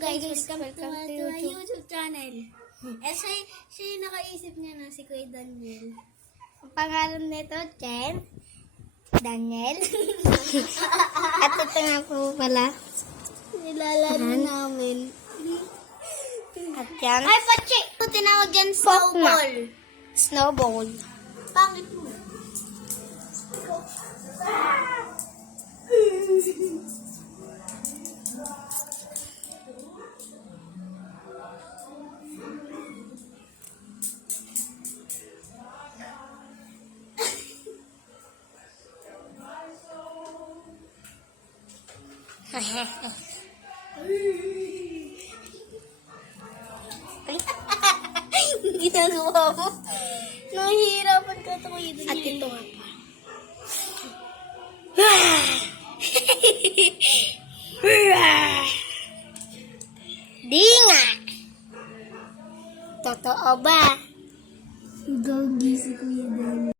guys, welcome welcome to to my YouTube. YouTube channel. Siya yung nakaisip niya na si Kuya Daniel. Ang pangalan nito, Chen. Daniel. At ito nga po pala. Nilalaro namin. At yan, Ay, pachi! Ito tinawag dyan snowball. snowball. Pangit mo. Ginagawa mo. Nahihirapan ka ito Kuya Daniel. At ito nga pa. Di nga. Totoo ba? Gagi si Kuya Daniel.